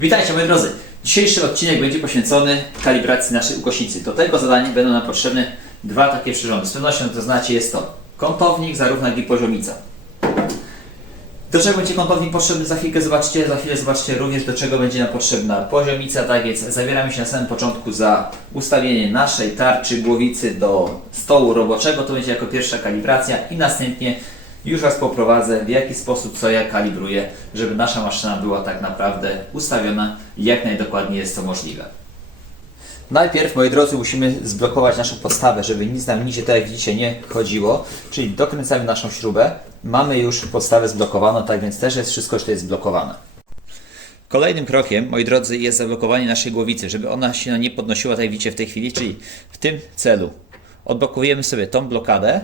Witajcie moi drodzy. Dzisiejszy odcinek będzie poświęcony kalibracji naszej ukośnicy. Do tego zadania będą nam potrzebne dwa takie przyrządy. Z pewnością to znacie, jest to kątownik, zarówno jak i poziomica. Do czego będzie kątownik potrzebny za chwilkę zobaczcie, za chwilę zobaczcie również do czego będzie nam potrzebna poziomica, tak więc zabieramy się na samym początku za ustawienie naszej tarczy głowicy do stołu roboczego, to będzie jako pierwsza kalibracja i następnie już Was poprowadzę w jaki sposób, co ja kalibruję, żeby nasza maszyna była tak naprawdę ustawiona jak najdokładniej jest to możliwe. Najpierw, moi drodzy, musimy zblokować naszą podstawę, żeby nic nam nigdzie, tak jak widzicie, nie chodziło. Czyli dokręcamy naszą śrubę. Mamy już podstawę zblokowaną, tak więc też jest wszystko, że jest zblokowane. Kolejnym krokiem, moi drodzy, jest zablokowanie naszej głowicy, żeby ona się nie podnosiła, tak jak widzicie w tej chwili, czyli w tym celu odblokujemy sobie tą blokadę,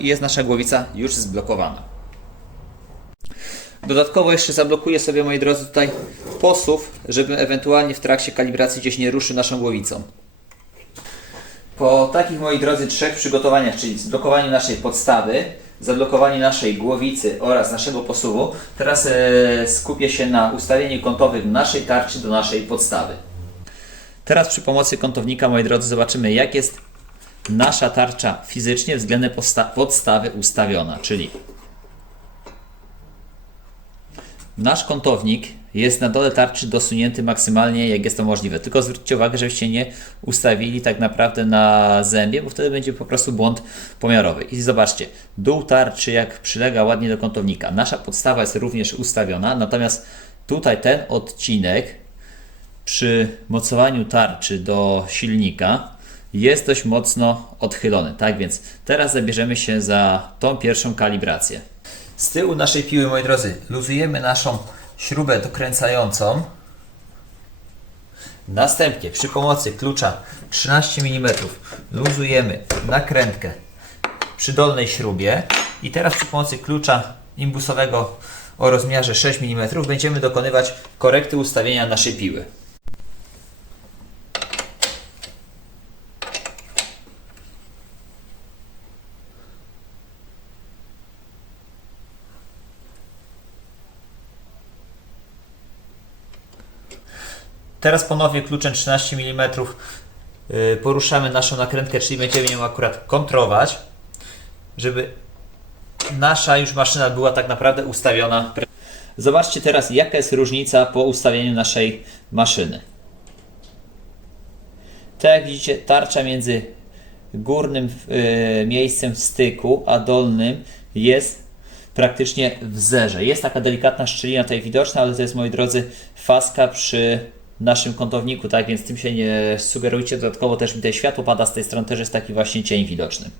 i jest nasza głowica już zblokowana. Dodatkowo jeszcze zablokuję sobie, moi drodzy, tutaj posuw, żeby ewentualnie w trakcie kalibracji gdzieś nie ruszył naszą głowicą. Po takich, moi drodzy, trzech przygotowaniach, czyli zblokowaniu naszej podstawy, zablokowaniu naszej głowicy oraz naszego posuwu, teraz e, skupię się na ustawieniu kątowym naszej tarczy do naszej podstawy. Teraz przy pomocy kątownika, moi drodzy, zobaczymy jak jest nasza tarcza fizycznie względem podstawy ustawiona, czyli Nasz kątownik jest na dole tarczy dosunięty maksymalnie jak jest to możliwe. Tylko zwróćcie uwagę, żebyście nie ustawili tak naprawdę na zębie, bo wtedy będzie po prostu błąd pomiarowy. I zobaczcie, dół tarczy jak przylega ładnie do kątownika. Nasza podstawa jest również ustawiona, natomiast tutaj ten odcinek przy mocowaniu tarczy do silnika jest dość mocno odchylony. Tak więc teraz zabierzemy się za tą pierwszą kalibrację. Z tyłu naszej piły, moi drodzy, luzujemy naszą śrubę dokręcającą. Następnie przy pomocy klucza 13 mm luzujemy nakrętkę przy dolnej śrubie i teraz przy pomocy klucza imbusowego o rozmiarze 6 mm będziemy dokonywać korekty ustawienia naszej piły. Teraz ponownie kluczem 13 mm y, poruszamy naszą nakrętkę, czyli będziemy ją akurat kontrować, żeby nasza już maszyna była tak naprawdę ustawiona. Zobaczcie teraz, jaka jest różnica po ustawieniu naszej maszyny. Tak jak widzicie, tarcza między górnym y, miejscem styku a dolnym jest praktycznie w zerze. Jest taka delikatna szczelina tutaj widoczna, ale to jest, moi drodzy, faska przy naszym kątowniku, tak więc tym się nie sugerujcie. Dodatkowo też mi tutaj światło pada z tej strony, też jest taki właśnie cień widoczny.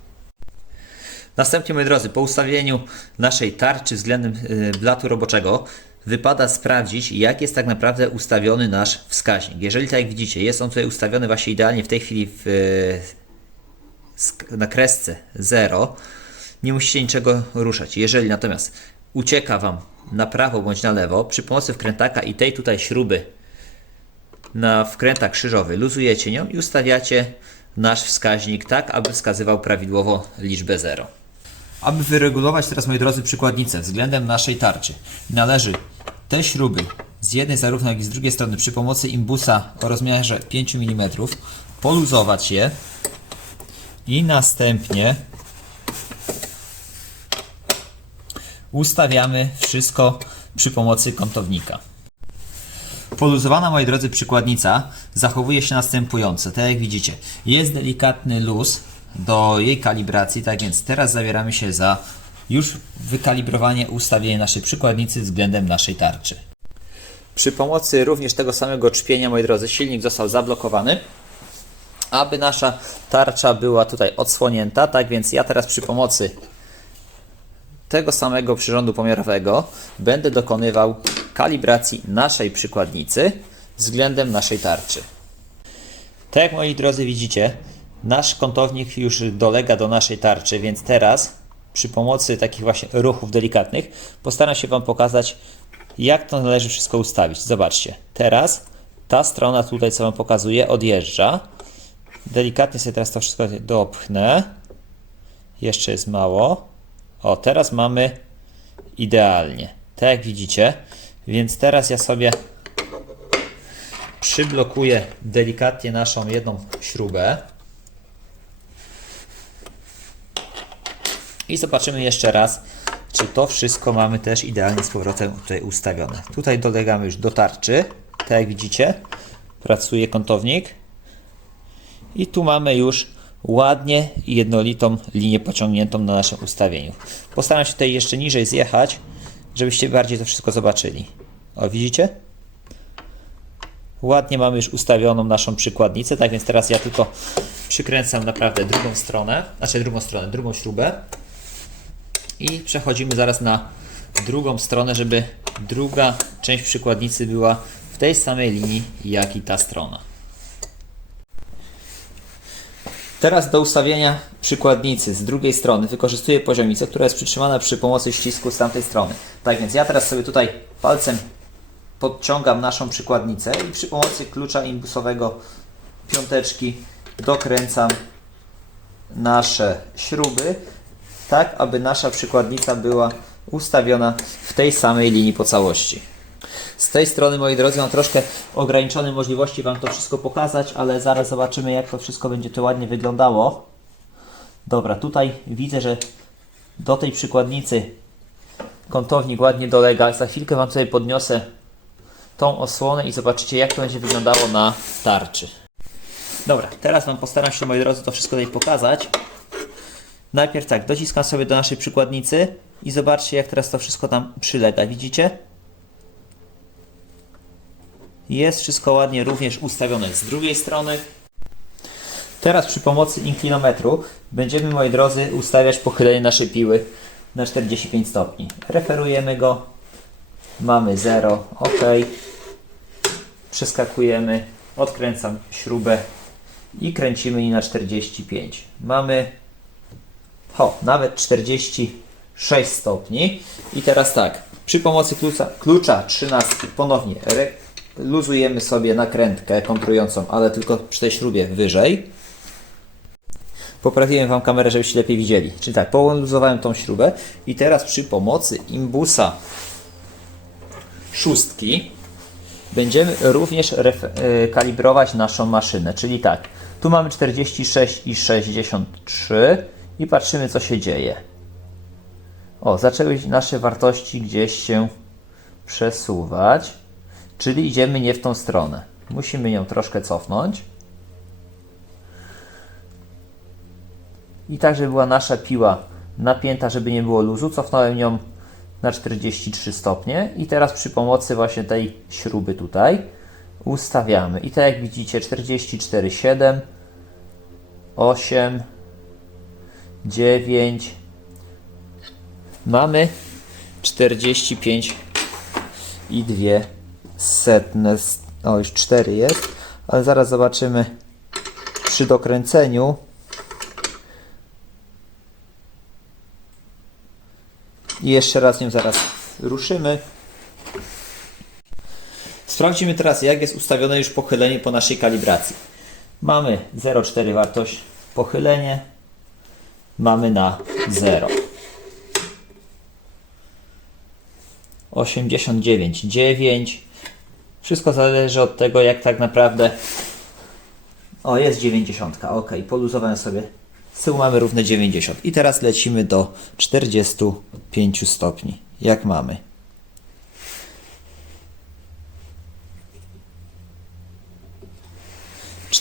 Następnie, moi drodzy, po ustawieniu naszej tarczy względem y, blatu roboczego wypada sprawdzić, jak jest tak naprawdę ustawiony nasz wskaźnik. Jeżeli tak jak widzicie, jest on tutaj ustawiony właśnie idealnie w tej chwili w, sk- na kresce 0, nie musicie niczego ruszać. Jeżeli natomiast ucieka Wam na prawo bądź na lewo, przy pomocy wkrętaka i tej tutaj śruby na wkrętak krzyżowy luzujecie nią i ustawiacie nasz wskaźnik tak, aby wskazywał prawidłowo liczbę 0. Aby wyregulować teraz, moi drodzy, przykładnicę względem naszej tarczy, należy te śruby z jednej zarówno jak i z drugiej strony przy pomocy imbusa o rozmiarze 5 mm poluzować je i następnie ustawiamy wszystko przy pomocy kątownika. Poluzowana, moi drodzy, przykładnica zachowuje się następująco. Tak jak widzicie, jest delikatny luz do jej kalibracji, tak więc teraz zabieramy się za już wykalibrowanie ustawienia naszej przykładnicy względem naszej tarczy. Przy pomocy również tego samego czpienia, moi drodzy, silnik został zablokowany, aby nasza tarcza była tutaj odsłonięta. Tak więc ja teraz przy pomocy tego samego przyrządu pomiarowego będę dokonywał kalibracji naszej przykładnicy względem naszej tarczy. Tak jak moi drodzy widzicie, nasz kątownik już dolega do naszej tarczy, więc teraz przy pomocy takich właśnie ruchów delikatnych postaram się Wam pokazać, jak to należy wszystko ustawić. Zobaczcie, teraz ta strona tutaj, co Wam pokazuję, odjeżdża. Delikatnie sobie teraz to wszystko dopchnę. Jeszcze jest mało. O, teraz mamy idealnie. Tak jak widzicie. Więc teraz ja sobie przyblokuję delikatnie naszą jedną śrubę. I zobaczymy jeszcze raz, czy to wszystko mamy też idealnie z powrotem tutaj ustawione. Tutaj dolegamy już do tarczy. Tak jak widzicie, pracuje kątownik. I tu mamy już ładnie i jednolitą linię pociągniętą na naszym ustawieniu. Postaram się tutaj jeszcze niżej zjechać, żebyście bardziej to wszystko zobaczyli. O, widzicie? Ładnie mamy już ustawioną naszą przykładnicę, tak więc teraz ja tylko przykręcam naprawdę drugą stronę, znaczy drugą stronę, drugą śrubę i przechodzimy zaraz na drugą stronę, żeby druga część przykładnicy była w tej samej linii jak i ta strona. Teraz do ustawienia przykładnicy z drugiej strony wykorzystuję poziomicę, która jest przytrzymana przy pomocy ścisku z tamtej strony. Tak więc ja teraz sobie tutaj palcem podciągam naszą przykładnicę i przy pomocy klucza imbusowego piąteczki dokręcam nasze śruby, tak aby nasza przykładnica była ustawiona w tej samej linii po całości. Z tej strony, moi drodzy, mam troszkę ograniczone możliwości Wam to wszystko pokazać, ale zaraz zobaczymy, jak to wszystko będzie to ładnie wyglądało. Dobra, tutaj widzę, że do tej przykładnicy kątownik ładnie dolega. Za chwilkę Wam tutaj podniosę tą osłonę i zobaczycie, jak to będzie wyglądało na tarczy. Dobra, teraz Wam postaram się, moi drodzy, to wszystko tutaj pokazać. Najpierw tak, dociskam sobie do naszej przykładnicy i zobaczcie, jak teraz to wszystko tam przylega. Widzicie? Jest wszystko ładnie również ustawione z drugiej strony. Teraz przy pomocy inklinometru będziemy, moi drodzy, ustawiać pochylenie naszej piły na 45 stopni. Referujemy go. Mamy 0, ok. Przeskakujemy, odkręcam śrubę i kręcimy jej na 45. Mamy ho, nawet 46 stopni. I teraz tak, przy pomocy klucza, klucza 13 ponownie luzujemy sobie nakrętkę kontrującą, ale tylko przy tej śrubie wyżej. Poprawiłem Wam kamerę, żebyście lepiej widzieli. Czyli tak, poluzowałem tą śrubę i teraz przy pomocy imbusa szóstki będziemy również y, kalibrować naszą maszynę. Czyli tak, tu mamy 46,63 i patrzymy co się dzieje. O, zaczęły nasze wartości gdzieś się przesuwać, czyli idziemy nie w tą stronę. Musimy ją troszkę cofnąć. I tak, żeby była nasza piła napięta, żeby nie było luzu, cofnąłem ją na 43 stopnie i teraz przy pomocy właśnie tej śruby tutaj ustawiamy. I tak jak widzicie 44,7 8 9 mamy 45 i 2 setne o już 4 jest ale zaraz zobaczymy przy dokręceniu. I jeszcze raz nią zaraz ruszymy. Sprawdzimy teraz jak jest ustawione już pochylenie po naszej kalibracji. Mamy 0,4 wartość pochylenie. Mamy na 0 89,9 wszystko zależy od tego jak tak naprawdę o jest 90 ok poluzowałem sobie. Z mamy równe 90 i teraz lecimy do 45 stopni. Jak mamy?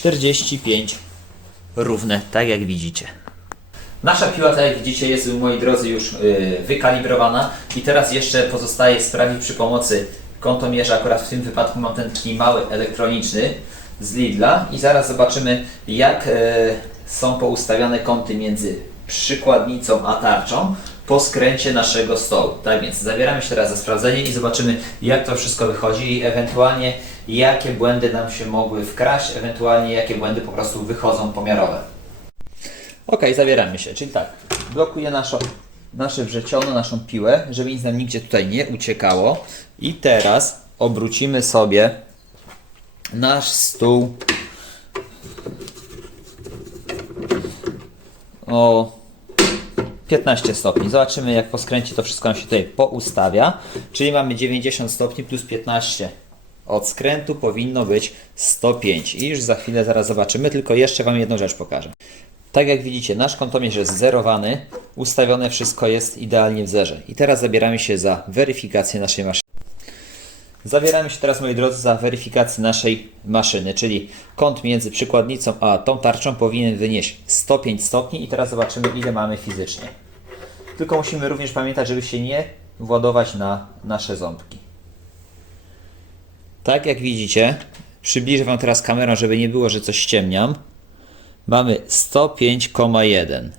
czterdzieści pięć równe, tak jak widzicie. Nasza piła, tak jak widzicie, jest, moi drodzy, już yy, wykalibrowana. I teraz jeszcze pozostaje sprawić przy pomocy kątomierza, akurat w tym wypadku mam ten taki mały elektroniczny z Lidla i zaraz zobaczymy jak yy, są poustawiane kąty między przykładnicą a tarczą po skręcie naszego stołu. Tak więc zabieramy się teraz za sprawdzenie i zobaczymy jak to wszystko wychodzi i ewentualnie jakie błędy nam się mogły wkraść, ewentualnie jakie błędy po prostu wychodzą pomiarowe. Ok, zabieramy się, czyli tak, blokuję naszą, nasze wrzeciono, naszą piłę, żeby nic nam nigdzie tutaj nie uciekało i teraz obrócimy sobie nasz stół o 15 stopni. Zobaczymy jak po skręcie to wszystko nam się tutaj poustawia. Czyli mamy 90 stopni plus 15. od skrętu powinno być 105. I już za chwilę zaraz zobaczymy, tylko jeszcze Wam jedną rzecz pokażę. Tak jak widzicie, nasz kątomierz jest zerowany, ustawione wszystko jest idealnie w zerze. I teraz zabieramy się za weryfikację naszej maszyny. Zabieramy się teraz, moi drodzy, za weryfikację naszej maszyny, czyli kąt między przykładnicą a tą tarczą powinien wynieść 105 stopni i teraz zobaczymy, ile mamy fizycznie. Tylko musimy również pamiętać, żeby się nie władować na nasze ząbki. Tak jak widzicie, przybliżę Wam teraz kamerą, żeby nie było, że coś ściemniam. Mamy 105,1.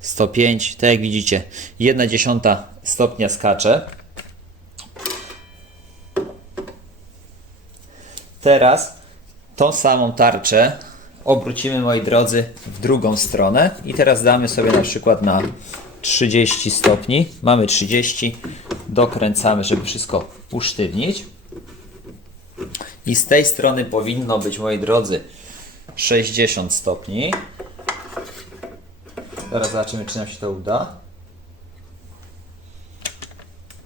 105, tak jak widzicie, 1 dziesiąta stopnia skacze. Teraz tą samą tarczę obrócimy, moi drodzy, w drugą stronę i teraz damy sobie na przykład na 30 stopni. Mamy 30, dokręcamy, żeby wszystko usztywnić. I z tej strony powinno być, moi drodzy, 60 stopni. Teraz zobaczymy, czy nam się to uda.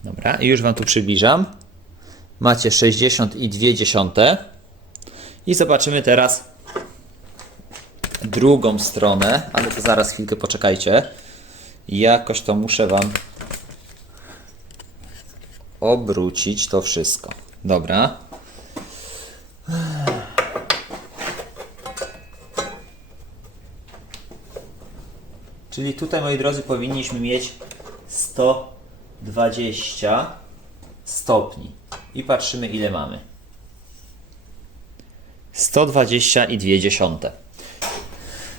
Dobra, i już Wam tu przybliżam. Macie 60,2. I zobaczymy teraz drugą stronę, ale to zaraz chwilkę poczekajcie. Jakoś to muszę Wam obrócić to wszystko. Dobra. Czyli tutaj, moi drodzy, powinniśmy mieć 120 stopni. I patrzymy, ile mamy. 120,2.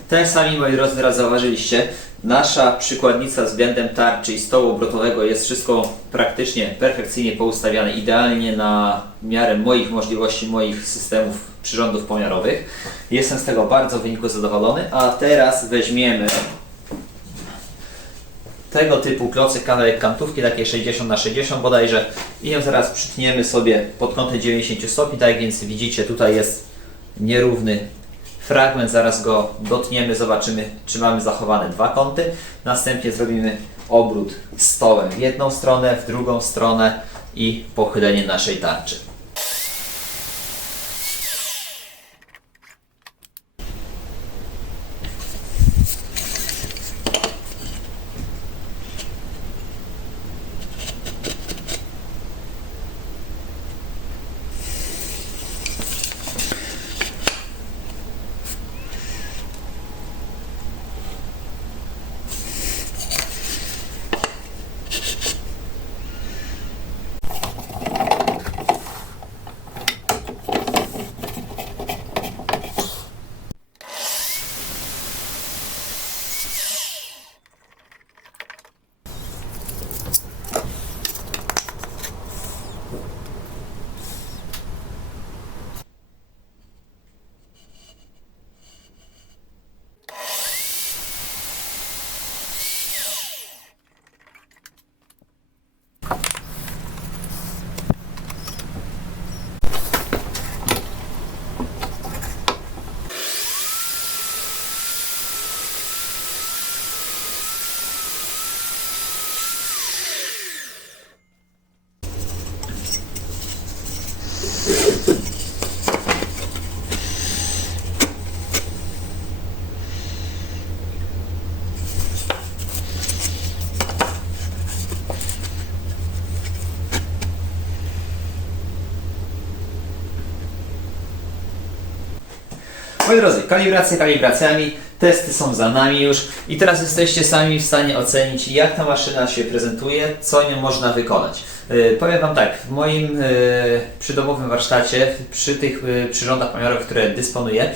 Tak sami, moi drodzy, teraz zauważyliście, nasza przykładnica względem tarczy i stołu obrotowego jest wszystko praktycznie perfekcyjnie poustawiane, idealnie na miarę moich możliwości, moich systemów przyrządów pomiarowych. Jestem z tego bardzo w wyniku zadowolony, a teraz weźmiemy tego typu klocek kawałek kantówki, takie 60 na 60 bodajże. I ją zaraz przytniemy sobie pod kątem 90 stopni, tak więc widzicie tutaj jest nierówny fragment, zaraz go dotniemy, zobaczymy czy mamy zachowane dwa kąty, następnie zrobimy obrót stołem w jedną stronę, w drugą stronę i pochylenie naszej tarczy. Moi drodzy, kalibracje kalibracjami, testy są za nami już i teraz jesteście sami w stanie ocenić, jak ta maszyna się prezentuje, co nią można wykonać. Yy, powiem Wam tak, w moim yy, przydomowym warsztacie, przy tych yy, przyrządach pomiarowych, które dysponuję,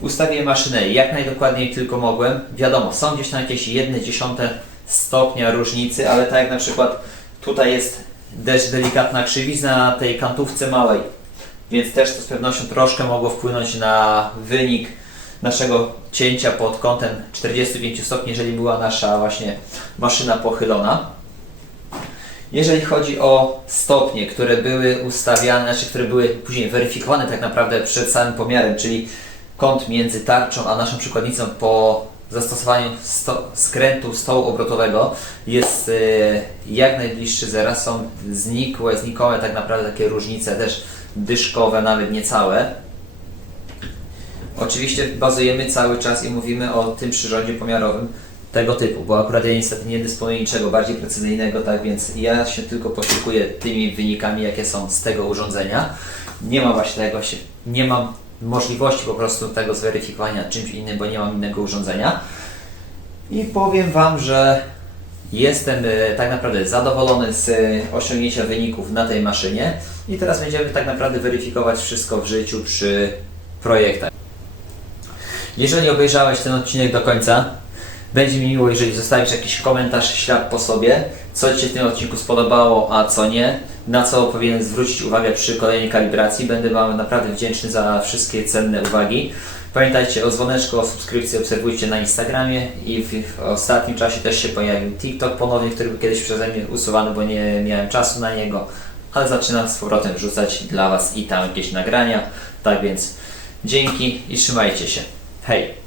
ustawiłem maszynę jak najdokładniej tylko mogłem. Wiadomo, są gdzieś tam jakieś jedne dziesiąte stopnia różnicy, ale tak jak na przykład tutaj jest dość delikatna krzywizna na tej kantówce małej, więc też to z pewnością troszkę mogło wpłynąć na wynik naszego cięcia pod kątem 45 stopni, jeżeli była nasza właśnie maszyna pochylona. Jeżeli chodzi o stopnie, które były ustawiane, znaczy które były później weryfikowane tak naprawdę przed samym pomiarem, czyli kąt między tarczą a naszą przykładnicą po zastosowaniu sto, skrętu stołu obrotowego jest e, jak najbliższy zera. Są znikłe, znikome tak naprawdę takie różnice, też dyszkowe, nawet niecałe. Oczywiście bazujemy cały czas i mówimy o tym przyrządzie pomiarowym tego typu, bo akurat ja niestety nie dysponuję niczego bardziej precyzyjnego, tak więc ja się tylko posiłkuję tymi wynikami, jakie są z tego urządzenia. Nie mam właśnie tego, nie mam możliwości po prostu tego zweryfikowania czymś innym, bo nie mam innego urządzenia. I powiem Wam, że jestem e, tak naprawdę zadowolony z e, osiągnięcia wyników na tej maszynie i teraz będziemy tak naprawdę weryfikować wszystko w życiu przy projektach. Jeżeli obejrzałeś ten odcinek do końca, będzie mi miło, jeżeli zostawisz jakiś komentarz, ślad po sobie, co Ci się w tym odcinku spodobało, a co nie, na co powinien zwrócić uwagę przy kolejnej kalibracji. Będę Wam naprawdę wdzięczny za wszystkie cenne uwagi. Pamiętajcie o dzwoneczku, o subskrypcji, obserwujcie na Instagramie i w, w ostatnim czasie też się pojawił TikTok ponownie, który był kiedyś przeze mnie usuwany, bo nie miałem czasu na niego, ale zaczynam z powrotem wrzucać dla Was i tam jakieś nagrania. Tak więc dzięki i trzymajcie się. Hej!